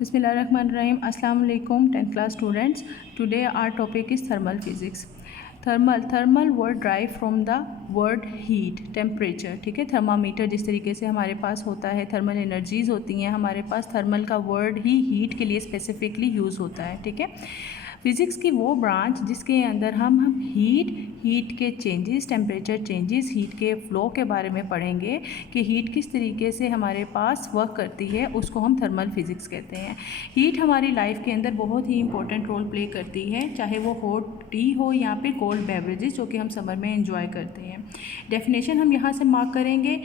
Bismillahirrahmanirrahim. Assalamu alaikum 10th class students. Today our topic is thermal physics. Thermal word derived from the word heat, temperature. ठीक है, thermometer जिस तरीके से हमारे पास होता है, थर्मल एनर्जीज होती हैं हमारे पास, थर्मल का वर्ड ही हीट के लिए स्पेसिफिकली यूज़ होता है. ठीक है, फिज़िक्स की वो ब्रांच जिसके अंदर हम हीट के चेंजेस, टेम्परेचर चेंजेस, हीट के फ़्लो के बारे में पढ़ेंगे कि हीट किस तरीके से हमारे पास वर्क करती है, उसको हम थर्मल फिज़िक्स कहते हैं. हीट हमारी लाइफ के अंदर बहुत ही इंपॉर्टेंट रोल प्ले करती है, चाहे वो हॉट टी हो या फिर कोल्ड बेवरेजेस जो कि हम समर में एंजॉय करते हैं. डेफिनेशन हम यहाँ से मार्क करेंगे.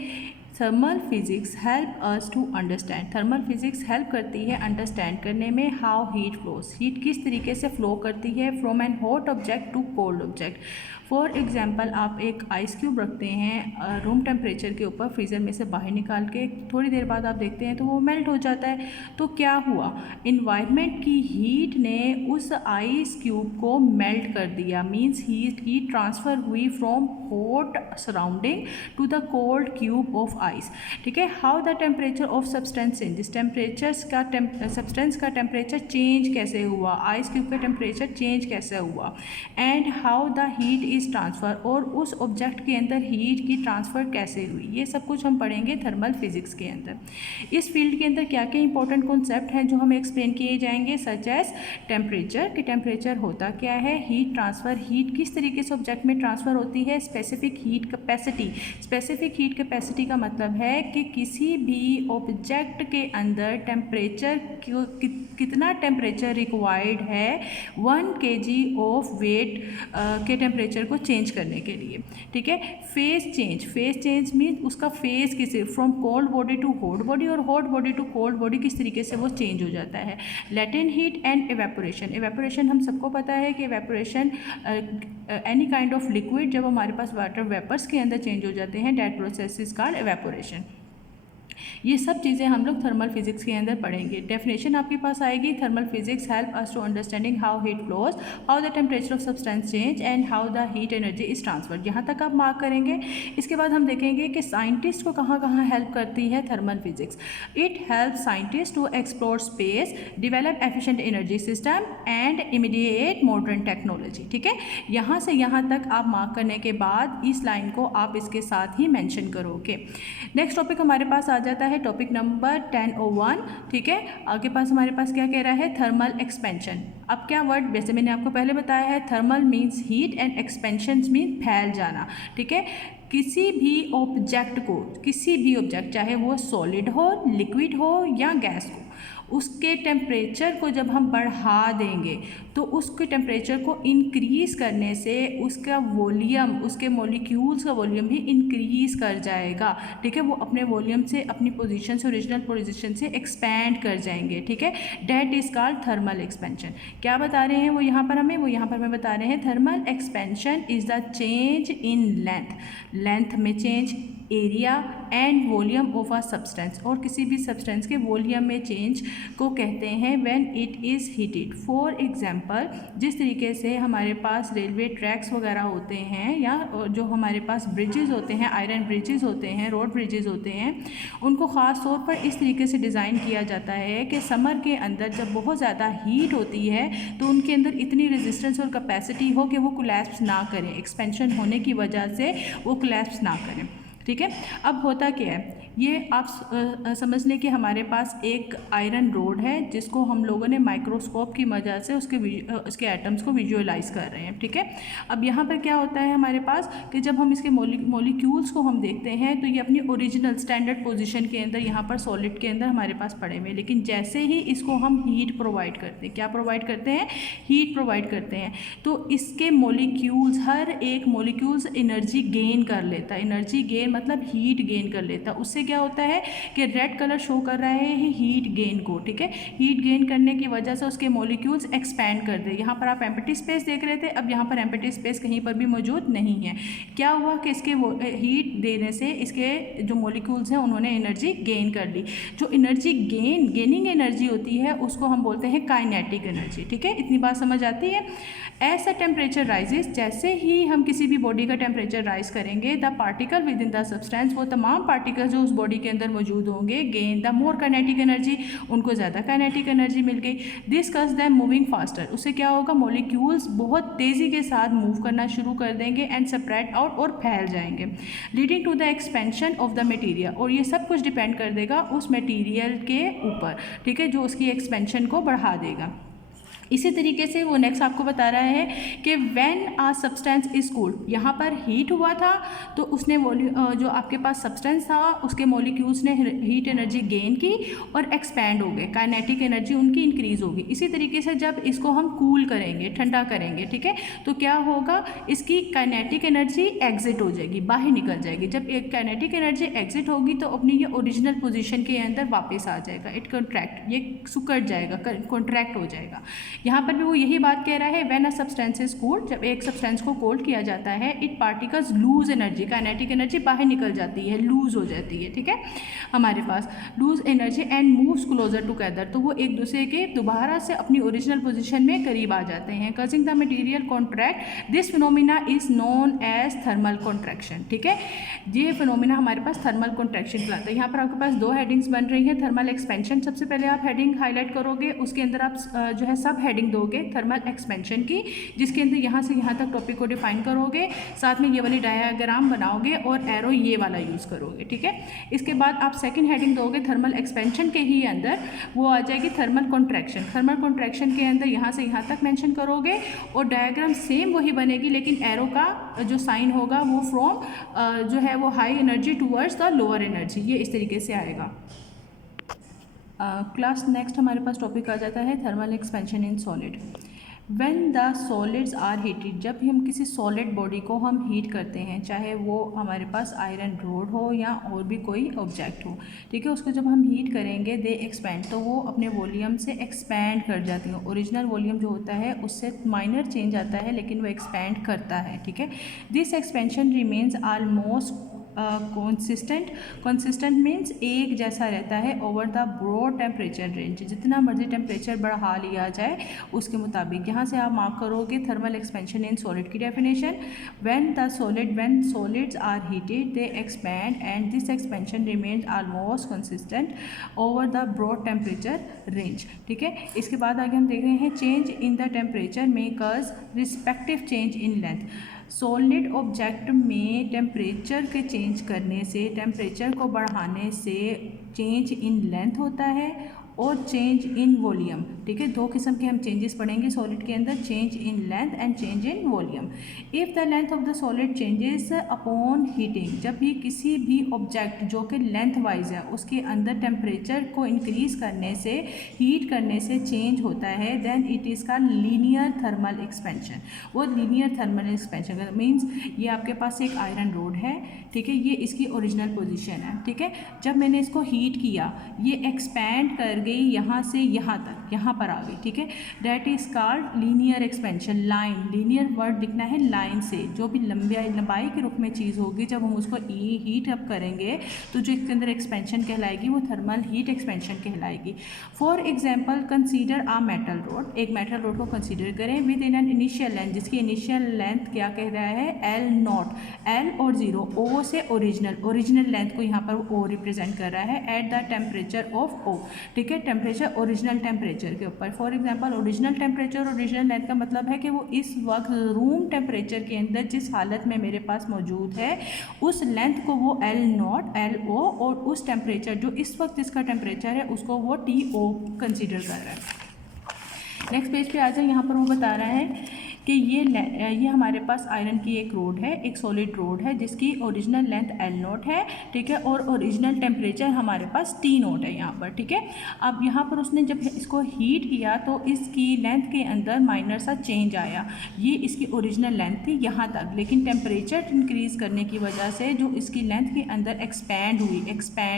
Thermal physics help us to understand. Thermal physics help करती है अंडरस्टैंड करने में हाउ हीट फ्लोज. हीट किस तरीके से फ़्लो करती है from an hot object to cold object. For example, आप एक आइस क्यूब रखते हैं रूम टेम्परेचर के ऊपर, फ्रीज़र में से बाहर निकाल के थोड़ी देर बाद आप देखते हैं तो वो मेल्ट हो जाता है. तो क्या हुआ, इन्वायरमेंट की हीट ने उस आइस क्यूब को मेल्ट कर दिया. मीन्स हीट ट्रांसफ़र हुई from hot surrounding to the cold cube of ice. ठीक है, how the temperature of substance changes. Substance का टेम्परेचर चेंज कैसे हुआ, आइस क्यूब का टेम्परेचर चेंज कैसे हुआ, and how the heat is transfer, और उस ऑब्जेक्ट के अंदर हीट की ट्रांसफ़र कैसे हुई. ये सब कुछ हम पढ़ेंगे थर्मल फिज़िक्स के अंदर. इस फील्ड के अंदर क्या क्या इंपॉर्टेंट कॉन्सेप्ट हैं जो हमें एक्सप्लेन किए जाएंगे, सच एज टेम्परेचर. कि टेम्परेचर होता क्या है, हीट ट्रांसफ़र, हीट किस तरीके से ऑब्जेक्ट में ट्रांसफ़र होती है, specific heat capacity. Specific heat capacity का मतलब है कि किसी भी ऑब्जेक्ट के अंदर टेम्परेचर कितना टेम्परेचर रिक्वायर्ड है 1 kg ऑफ वेट के टेम्परेचर को चेंज करने के लिए. ठीक है, फेज चेंज मीन्स उसका फेज किस, from cold body to hot body और hot body to cold body किस तरीके से वो चेंज हो जाता है. लेटेंट हीट एंड एवेपोरेशन हम सबको पता है कि evaporation any kind of liquid जब हमारे पास वाटर वेपर्स के अंदर चेंज हो जाते हैं, that process is called evaporation. ये सब चीज़ें हम लोग थर्मल फिजिक्स के अंदर पढ़ेंगे. डेफिनेशन आपके पास आएगी. Thermal physics help us to understanding how heat flows, how the temperature of substance change and how the heat energy is transferred. यहाँ तक आप मार्क करेंगे. इसके बाद हम देखेंगे कि साइंटिस्ट को कहाँ कहाँ हेल्प करती है thermal physics. It help scientist to explore space, develop efficient energy system and immediate modern technology. ठीक है, यहाँ से यहाँ तक आप मार्क करने के बाद इस लाइन को आप इसके साथ ही मेंशन करोगे. नेक्स्ट टॉपिक हमारे पास आ जाता है टॉपिक नंबर 1001. ठीक है, आगे पास हमारे पास क्या कह रहा है, थर्मल एक्सपेंशन. अब क्या वर्ड, वैसे मैंने आपको पहले बताया है, thermal means heat and expansion means फैल जाना. ठीक है, किसी भी ऑब्जेक्ट चाहे वो सॉलिड हो, लिक्विड हो या गैस हो, उसके टेम्परेचर को जब हम बढ़ा देंगे तो उसके टेम्परेचर को इंक्रीज़ करने से उसका वॉल्यूम, उसके मॉलिक्यूल्स का वॉल्यूम भी इंक्रीज़ कर जाएगा. ठीक है, वो अपने वॉल्यूम से, अपनी पोजीशन से, ओरिजिनल पोजीशन से एक्सपैंड कर जाएंगे. ठीक है, that is called thermal expansion. क्या बता रहे हैं वो यहाँ पर हमें बता रहे हैं thermal expansion is the change in length में change, area and volume of a substance, और किसी भी सब्सटेंस के वॉल्यूम में चेंज को कहते हैं when it is heated. For example, जिस तरीके से हमारे पास रेलवे ट्रैक्स वगैरह होते हैं या जो हमारे पास ब्रिजेज़ होते हैं, आयरन ब्रिजेज़ होते हैं, रोड ब्रिजेज़ होते हैं, उनको ख़ास तौर पर इस तरीके से डिज़ाइन किया जाता है कि समर के अंदर जब बहुत ज़्यादा हीट होती है तो उनके अंदर इतनी रेजिस्टेंस और कैपेसिटी हो कि वो कोलैप्स ना करें, एक्सपेंशन होने की वजह से वो कोलैप्स ना करें. ठीक है, अब होता क्या है, ये आप समझ लें कि हमारे पास एक आयरन रोड है जिसको हम लोगों ने माइक्रोस्कोप की मदद से उसके एटम्स को विजुअलाइज कर रहे हैं. ठीक है, अब यहाँ पर क्या होता है हमारे पास कि जब हम इसके मॉलिक्यूल्स को हम देखते हैं तो ये अपनी ओरिजिनल स्टैंडर्ड पोजीशन के अंदर यहाँ पर सॉलिड के अंदर हमारे पास पड़े हुए हैं, लेकिन जैसे ही इसको हम हीट प्रोवाइड करते हैं, क्या प्रोवाइड करते हैं, हीट प्रोवाइड करते हैं, तो इसके मॉलिक्यूल्स, हर एक मॉलिक्यूल्स एनर्जी गेन कर लेता है. एनर्जी गेन मतलब हीट गेन कर लेता है. उससे क्या होता है कि रेड कलर शो कर रहा है हीट गेन को. ठीक है, हीट गेन करने की वजह से उसके मॉलिक्यूल्स एक्सपैंड कर दे. यहाँ पर आप एम्प्टी स्पेस देख रहे थे, अब यहाँ पर एम्प्टी स्पेस कहीं पर भी मौजूद नहीं है. क्या हुआ कि इसके हीट देने से इसके जो मॉलिक्यूल्स हैं उन्होंने एनर्जी गेन कर ली. जो एनर्जी गेनिंग एनर्जी होती है उसको हम बोलते हैं काइनेटिक एनर्जी. ठीक है, इतनी बात समझ आती है. एज द टेम्परेचर राइजेस, जैसे ही हम किसी भी बॉडी का टेम्परेचर राइज करेंगे, the particle with in the substance, वो तमाम पार्टिकल्स जो उस बॉडी के अंदर मौजूद होंगे gain the more kinetic energy, उनको ज़्यादा काइनेटिक एनर्जी मिल गई। दिस कज दैम मूविंग फास्टर, उससे क्या होगा, मॉलिक्यूल्स बहुत तेज़ी के साथ मूव करना शुरू कर देंगे एंड स्प्रेड आउट और फैल जाएंगे, leading to the expansion of the material, और ये सब कुछ डिपेंड कर देगा उस मटेरियल के ऊपर, ठीक है, जो उसकी एक्सपेंशन को बढ़ा देगा। इसी तरीके से वो नेक्स्ट आपको बता रहा है कि when a substance is cooled, यहाँ पर हीट हुआ था तो उसने जो आपके पास सब्सटेंस था उसके मॉलिक्यूल्स ने हीट एनर्जी गेन की और एक्सपैंड हो गए, काइनेटिक एनर्जी उनकी इंक्रीज होगी। इसी तरीके से जब इसको हम कूल करेंगे, ठंडा करेंगे, ठीक है, तो क्या होगा, इसकी काइनेटिक एनर्जी एग्जिट हो जाएगी, बाहर निकल जाएगी। जब एक काइनेटिक एनर्जी एग्जिट होगी तो अपनी ये ओरिजिनल पोजीशन के अंदर वापस आ जाएगा, इट कॉन्ट्रैक्ट, ये सुकड़ जाएगा, कॉन्ट्रैक्ट हो जाएगा। यहाँ पर भी वो यही बात कह रहा है, when a substance is cooled, जब एक सब्सटेंस को कोल्ड किया जाता है, it particles lose energy, kinetic energy बाहर निकल जाती है, लूज हो जाती है, ठीक है, हमारे पास lose energy and moves closer together, तो वो एक दूसरे के दोबारा से अपनी ओरिजिनल पोजीशन में करीब आ जाते हैं, causing the material contract, this phenomena is known as thermal contraction, ठीक है, ये फिनोमिना हमारे पास थर्मल कॉन्ट्रैक्शन कहलाता है। यहाँ पर आपके पास दो हेडिंग्स बन रही हैं, थर्मल एक्सपेंशन, सबसे पहले आप हेडिंग हाईलाइट करोगे, उसके अंदर आप जो है सब हेडिंग दोगे थर्मल एक्सपेंशन की, जिसके अंदर यहाँ से यहाँ तक टॉपिक को डिफाइन करोगे, साथ में ये वाली डायग्राम बनाओगे और एरो ये वाला यूज़ करोगे, ठीक है। इसके बाद आप सेकंड हेडिंग दोगे थर्मल एक्सपेंशन के ही अंदर, वो आ जाएगी थर्मल कॉन्ट्रैक्शन। थर्मल कॉन्ट्रैक्शन के अंदर यहाँ से यहाँ तक मेंशन करोगे और डायग्राम सेम वही बनेगी, लेकिन एरो का जो साइन होगा वो फ्रॉम जो है वो high energy towards the lower energy, ये इस तरीके से आएगा। क्लास नेक्स्ट हमारे पास टॉपिक आ जाता है thermal expansion in solid. When the solids are heated, जब भी हम किसी सॉलिड बॉडी को हम हीट करते हैं, चाहे वो हमारे पास आयरन रोड हो या और भी कोई ऑब्जेक्ट हो, ठीक है, उसको जब हम हीट करेंगे दे एक्सपैंड, तो वो अपने वॉल्यूम से एक्सपैंड कर जाती हैं। ओरिजिनल वॉल्यूम जो होता है उससे माइनर चेंज आता है, लेकिन वो एक्सपैंड करता है, ठीक है। This expansion remains almost consistent means एक जैसा रहता है over the broad temperature range, जितना मर्जी टेम्परेचर बढ़ा लिया जाए उसके मुताबिक। यहाँ से आप मार्क करोगे थर्मल एक्सपेंशन इन सॉलिड की definition, when solids are heated they expand and this expansion remains almost consistent over the broad temperature range, ठीक है। इसके बाद आगे हम देख रहे हैं चेंज इन द टेम्परेचर में कज respective change in length. Solid object में टेम्परेचर के चेंज करने से, टेम्परेचर को बढ़ाने से चेंज इन लेंथ होता है और चेंज इन वॉल्यूम, ठीक है। दो किस्म के हम चेंजेस पढ़ेंगे सॉलिड के अंदर, change in length and change in volume. If the length of the solid changes upon heating, जब भी किसी भी ऑब्जेक्ट जो कि लेंथ वाइज है उसके अंदर टेम्परेचर को इंक्रीज करने से, हीट करने से चेंज होता है, देन इट इज़ का लीनियर थर्मल एक्सपेंशन। वो लीनियर थर्मल एक्सपेंशन मीन्स ये आपके पास एक आयरन रोड है, ठीक है, ये इसकी ओरिजिनल पोजीशन है, ठीक है। जब मैंने इसको हीट किया, ये एक्सपैंड कर गई यहाँ से यहाँ तक, यहाँ पर आ गई, ठीक है, that is called linear expansion. Line, linear word लिखना है लाइन से, जो भी लंबाई के रूप में चीज़ होगी जब हम उसको हीट अप करेंगे तो जो इसके अंदर एक्सपेंशन कहलाएगी वो थर्मल हीट एक्सपेंशन कहलाएगी। For example consider a metal rod, एक मेटल रोड को कंसीडर करें with in an initial length, जिसकी इनिशियल लेंथ क्या कह रहा है, L नॉट, L और 0, O से ओरिजिनल लेंथ को यहाँ पर O रिप्रेजेंट कर रहा है at the temperature of O, ठीक है, टेम्परेचर ओरिजिनल टेम्परेचर के ऊपर। For example original temperature, original length का मतलब है कि वो इस वक्त रूम टेम्परेचर के अंदर जिस हालत में मेरे पास मौजूद है उस लेंथ को वो L नॉट, LO, और उस टेम्परेचर जो इस वक्त इसका टेम्परेचर है उसको वो TO कंसीडर कर रहा है। नेक्स्ट पेज पे आ जाए, यहाँ पर वो बता रहा है कि ये हमारे पास आयरन की एक रोड है, एक सॉलिड रोड है जिसकी ओरिजिनल लेंथ L नोट है, ठीक है, और ओरिजिनल टेम्परेचर हमारे पास T नोट है यहाँ पर, ठीक है। अब यहाँ पर उसने जब इसको हीट किया तो इसकी लेंथ के अंदर माइनर सा चेंज आया, ये इसकी ओरिजिनल लेंथ थी यहाँ तक, लेकिन टेम्परेचर इंक्रीज़ करने की वजह से जो इसकी लेंथ के अंदर एक्सपैंड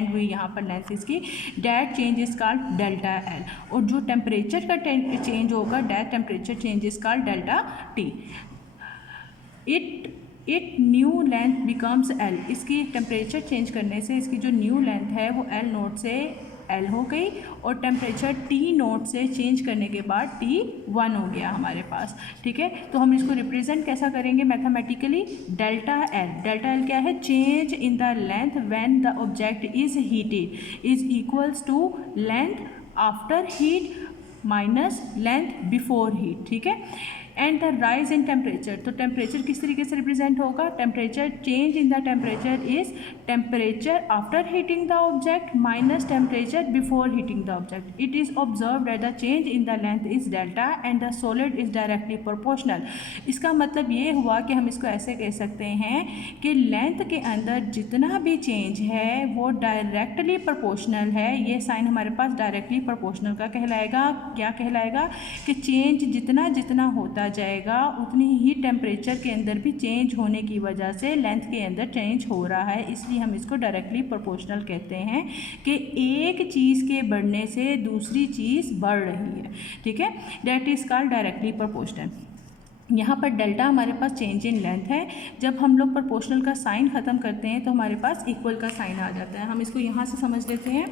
हुई यहाँ पर लेंथ इसकी, that change is called delta L, और जो टेम्परेचर का चेंज होगा that temperature change is called delta T। It new length becomes L, इसकी टेम्परेचर चेंज करने से इसकी जो न्यू लेंथ है वो L नोट से L हो गई, और टेम्परेचर T0 से चेंज करने के बाद T1 हो गया हमारे पास, ठीक है। तो हम इसको रिप्रेजेंट कैसा करेंगे मैथमेटिकली, डेल्टा एल क्या है, change in the length when the object is heated is equals to length after heat minus length before heat, ठीक है। And the rise in temperature, तो टेम्परेचर किस तरीके से रिप्रेजेंट होगा, temperature change in the temperature is temperature after heating the object minus temperature before heating the object. It is observe that the change in the length is delta and the solid is directly proportional. इसका मतलब ये हुआ कि हम इसको ऐसे कह सकते हैं कि लेंथ के अंदर जितना भी चेंज है वो डायरेक्टली प्रोपोर्शनल है। ये साइन हमारे पास डायरेक्टली प्रोपोर्शनल का कहलाएगा। क्या कहलाएगा कि चेंज जितना जितना होता जाएगा उतनी ही टेम्परेचर के अंदर भी चेंज होने की वजह से लेंथ के अंदर चेंज हो रहा है, इसलिए हम इसको डायरेक्टली प्रोपोर्शनल कहते हैं कि एक चीज़ के बढ़ने से दूसरी चीज़ बढ़ रही है, ठीक है। That is called directly proportional. यहाँ पर डेल्टा हमारे पास चेंज इन लेंथ है। जब हम लोग प्रोपोर्शनल का साइन ख़त्म करते हैं तो हमारे पास इक्वल का साइन आ जाता है। हम इसको यहाँ से समझ लेते हैं।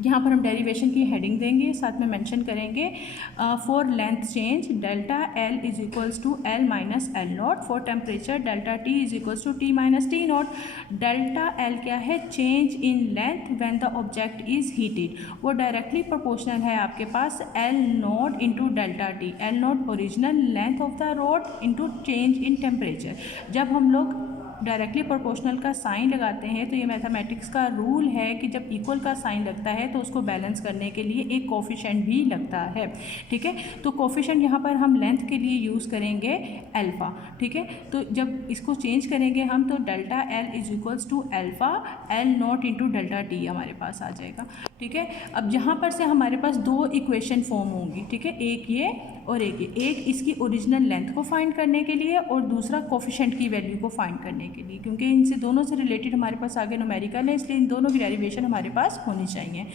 यहाँ पर हम डेरिवेशन की हेडिंग देंगे, साथ में मेंशन करेंगे for length change delta L is equals to L minus L naught, for temperature delta T is equals to T minus T naught. Delta L क्या है, change in length when the object is heated, वो directly proportional है आपके पास L not into delta T. L naught original length of the rod into change in temperature. जब हम लोग directly proportional का साइन लगाते हैं तो ये मैथमेटिक्स का रूल है कि जब इक्वल का साइन लगता है तो उसको बैलेंस करने के लिए एक कोफिशिएंट भी लगता है, ठीक है। तो कोफिशिएंट यहाँ पर हम लेंथ के लिए यूज़ करेंगे अल्फ़ा, ठीक है। तो जब इसको चेंज करेंगे हम तो delta L is equals to alpha L not into delta T हमारे पास आ जाएगा, ठीक है। अब यहाँ पर से हमारे पास दो इक्वेशन फॉर्म होंगी, ठीक है, एक ये और एक ये। एक इसकी ओरिजिनल लेंथ को फाइंड करने के लिए और दूसरा कोफिशिएंट की वैल्यू को फाइंड करने के लिए, क्योंकि इनसे दोनों से रिलेटेड हमारे पास आगे न्यूमेरिकल है, इसलिए इन दोनों की डेरिवेशन हमारे पास होनी चाहिए।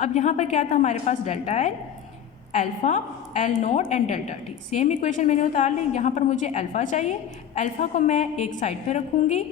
अब यहाँ पर क्या था हमारे पास, delta L alpha L naught and delta T. Same equation मैंने उतार ली। यहाँ पर मुझे अल्फ़ा चाहिए, अल्फ़ा को मैं एक साइड पे रखूँगी,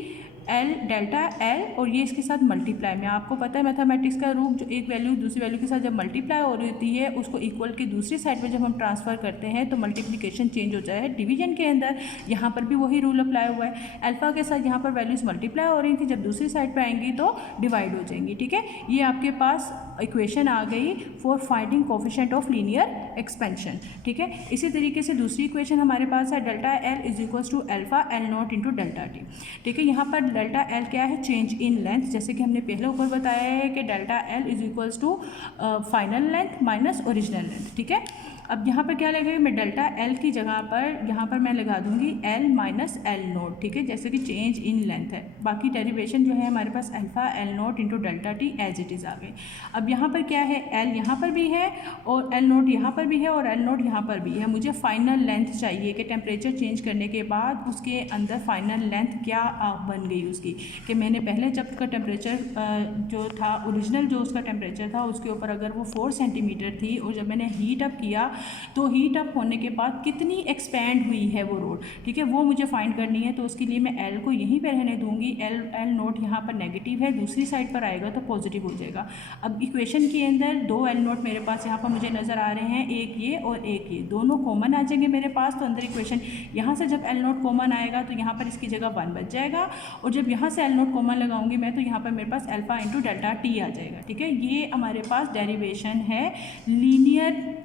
एल डेल्टा एल और ये इसके साथ मल्टीप्लाई में, आपको पता है मैथमेटिक्स का रूल, जो एक वैल्यू दूसरी वैल्यू के साथ जब मल्टीप्लाई हो रही होती है उसको इक्वल की दूसरी साइड पे जब हम ट्रांसफ़र करते हैं तो मल्टीप्लिकेशन चेंज हो जाए है डिवीजन के अंदर। यहाँ पर भी वही रूल अप्लाई हुआ है। अल्फ़ा के साथ यहाँ पर वैल्यूज़ मल्टीप्लाई हो रही थी, जब दूसरी साइड पर आएंगी तो डिवाइड हो जाएंगी, ठीक है। ये आपके पास इक्वेशन आ गई for finding coefficient of linear expansion, ठीक है। इसी तरीके से दूसरी इक्वेशन हमारे पास है delta L is equals to alpha L not into delta T, ठीक है। यहाँ पर डेल्टा एल क्या है, चेंज इन लेंथ, जैसे कि हमने पहले ऊपर बताया है कि delta L is equals to final length minus original length, ठीक है। अब यहाँ पर क्या लगेगा, मैं डेल्टा एल की जगह पर यहाँ पर मैं लगा दूंगी एल माइनस एल नोट, ठीक है, जैसे कि चेंज इन लेंथ है। बाकी डेरिवेशन जो है हमारे पास alpha L naught into delta T as it is आ गई। अब यहाँ पर क्या है, एल यहाँ पर भी है और एल नोट यहाँ पर भी है और एल नोट यहाँ पर भी है। मुझे फाइनल लेंथ चाहिए कि टेम्परेचर चेंज करने के बाद उसके अंदर फाइनल लेंथ क्या बन गई उसकी, कि मैंने पहले जब का टेम्परेचर जो था ओरिजिनल जो उसका टेम्परेचर था उसके ऊपर अगर वो 4 सेंटीमीटर थी और जब मैंने हीट अप किया तो हीट अप होने के बाद कितनी एक्सपैंड हुई है वो रोड, ठीक है, वो मुझे फाइंड करनी है। तो उसके लिए मैं एल को यहीं पर रहने दूंगी, एल नोट यहाँ पर नेगेटिव है, दूसरी साइड पर आएगा तो पॉजिटिव हो जाएगा। अब इक्वेशन के अंदर दो एल नोट मेरे पास यहाँ पर मुझे नज़र आ रहे हैं, एक ये और एक ये, दोनों कॉमन आ जाएंगे मेरे पास। तो अंदर इक्वेशन यहाँ से जब एल नोट कॉमन आएगा तो यहाँ पर इसकी जगह 1 बच जाएगा, और जब यहाँ से एल नोट कॉमन लगाऊंगी मैं तो यहाँ पर मेरे पास अल्फ़ा इंटू डेल्टा टी आ जाएगा, ठीक है। ये हमारे पास डेरिवेशन है लीनियर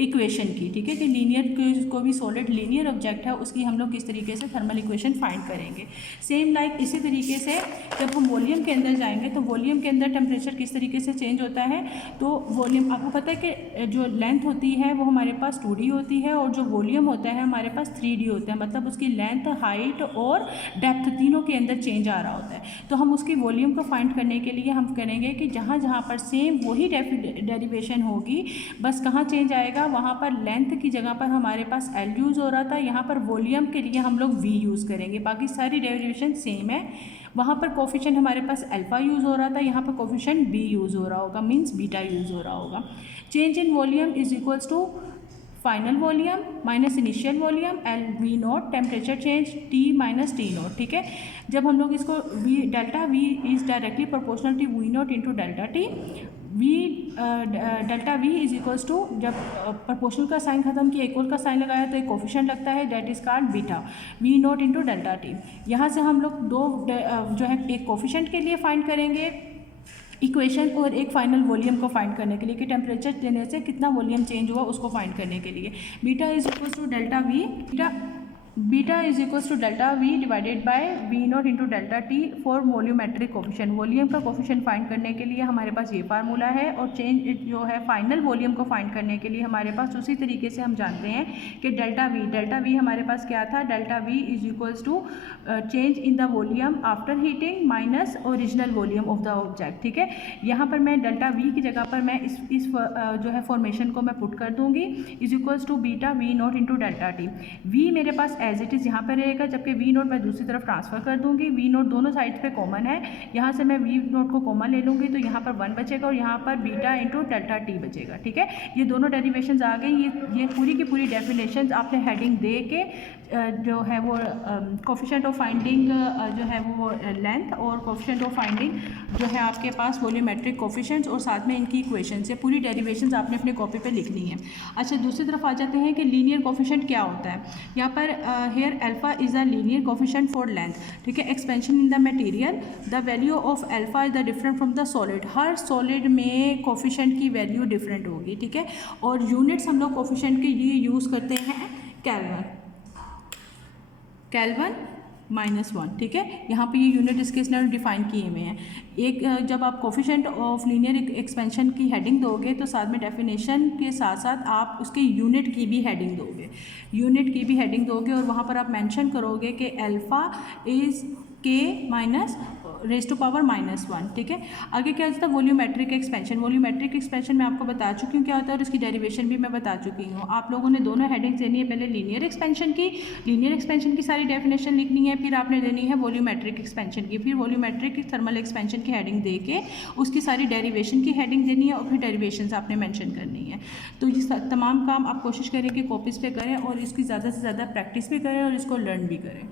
इक्वेशन की, ठीक है, कि लीनियर को भी सॉलिड लीनियर ऑब्जेक्ट है उसकी हम लोग किस तरीके से थर्मल इक्वेशन फाइंड करेंगे। सेम लाइक इसी तरीके से जब हम वॉल्यूम के अंदर जाएंगे तो वॉल्यूम के अंदर टेम्परेचर किस तरीके से चेंज होता है। तो वॉल्यूम आपको पता है कि जो लेंथ होती है वो हमारे पास 2D होती है और जो वॉल्यूम होता है हमारे पास 3D होता है, मतलब उसकी लेंथ हाइट और डेप्थ तीनों के अंदर चेंज आ रहा होता है। तो हम उसकी वॉल्यूम को फाइंड करने के लिए हम करेंगे कि जहाँ जहाँ पर सेम वही डेरिवेशन होगी, बस कहाँ चेंज आएगा, वहाँ पर लेंथ की जगह पर हमारे पास एल यूज़ हो रहा था, यहाँ पर वॉल्यूम के लिए हम लोग वी यूज़ करेंगे, बाकी सारी डेरिवेशन सेम है। वहाँ पर कोफिशिएंट हमारे पास अल्फ़ा यूज़ हो रहा था, यहाँ पर कोफिशिएंट बी यूज़ हो रहा होगा, मीन्स बीटा यूज़ हो रहा होगा। Change in volume is equals to final volume minus initial volume L V not temperature change T minus T not, ठीक है। जब हम लोग इसको V delta V is directly proportional to V not into delta T, V delta V is equals to, जब proportional का sign खत्म किया इक्वल का साइन लगाया तो एक कोफिशिएंट लगता है, that is called beta V not into delta T. यहाँ से हम लोग दो जो है एक कोफिशिएंट के लिए फाइंड करेंगे इक्वेशन और एक फाइनल वॉल्यूम को फाइंड करने के लिए कि टेम्परेचर देने से कितना वॉल्यूम चेंज हुआ उसको फाइंड करने के लिए। Beta is equal to delta V, beta is equals to delta V divided by V not into delta T for volumetric coefficient. Volume का कोफिशिएंट फाइंड करने के लिए हमारे पास ये फार्मूला है, और चेंज जो है फाइनल वॉल्यूम को फाइंड करने के लिए हमारे पास उसी तरीके से हम जानते हैं कि डेल्टा वी हमारे पास क्या था, delta V is equals to change in the volume after heating minus original volume of the object, ठीक है। यहाँ पर मैं डेल्टा वी की जगह पर मैं इस जो है फॉर्मेशन को मैं पुट कर दूँगी, is equals to beta V not into delta T. V मेरे पास एज इट इज़ यहाँ पर रहेगा, जबकि वी नोट मैं दूसरी तरफ ट्रांसफर कर दूंगी। वी नोट दोनों साइड्स पे कॉमन है, यहाँ से मैं वी नोट को कॉमन ले लूँगी तो यहाँ पर 1 बचेगा और यहाँ पर बीटा इंटू डेल्टा टी बचेगा, ठीक है। ये दोनों डेरिवेशंस आ गई। ये पूरी की पूरी डेफिनेशंस आपने हेडिंग दे के जो है वो कोफिशिएंट ऑफ फाइंडिंग जो है वो लेंथ और कोफिशिएंट ऑफ फाइंडिंग जो है आपके पास वॉल्यूमेट्रिक कोफिशिएंट्स और साथ में इनकी इक्वेशंस, ये पूरी डेरिवेशंस आपने अपने कॉपी पे लिखनी है। अच्छा, दूसरी तरफ आ जाते हैं कि लीनियर कोफिशिएंट क्या होता है। यहाँ पर here alpha is a linear coefficient for length, ठीक है। Expansion in the material, the value of alpha is the different from the solid. हर सॉलिड में कोफिशिएंट की वैल्यू डिफरेंट होगी, ठीक है। और यूनिट्स हम लोग कोफिशिएंट के लिए यूज़ करते हैं केल्विन -1, ठीक है। यहाँ पे ये यूनिट इसके इसने डिफाइन किए हुए हैं। एक जब आप कोफिशिएंट ऑफ लीनियर एक्सपेंशन की हेडिंग दोगे तो साथ में डेफिनेशन के साथ साथ आप उसके यूनिट की भी हेडिंग दोगे, और वहाँ पर आप मेंशन करोगे कि अल्फ़ा इज़ के माइनस रेज टू पावर -1, ठीक है। आगे क्या होता है, वॉल्यूमेट्रिक एक्सपेंशन। वॉल्यूमेट्रिक एक्सपेंशन मैं आपको बता चुकी हूँ क्या होता है और इसकी डेरिवेशन भी मैं बता चुकी हूँ। आप लोगों ने दोनों हेडिंग्स देनी है, पहले लीनियर एक्सपेंशन की सारी डेफिनेशन लिखनी है, फिर आपने देनी है वॉल्यूमेट्रिक एक्सपेंशन की, फिर वॉल्यूमेट्रिक थर्मल एक्सपेंशन की हेडिंग दे के उसकी सारी डेरिवेशन की हेडिंग देनी है और फिर डेरिवेशंस आपने मेंशन करनी है। तो ये तमाम काम आप कोशिश करें कि कॉपीज़ पे करें और इसकी ज़्यादा से ज़्यादा प्रैक्टिस भी करें और इसको लर्न भी करें।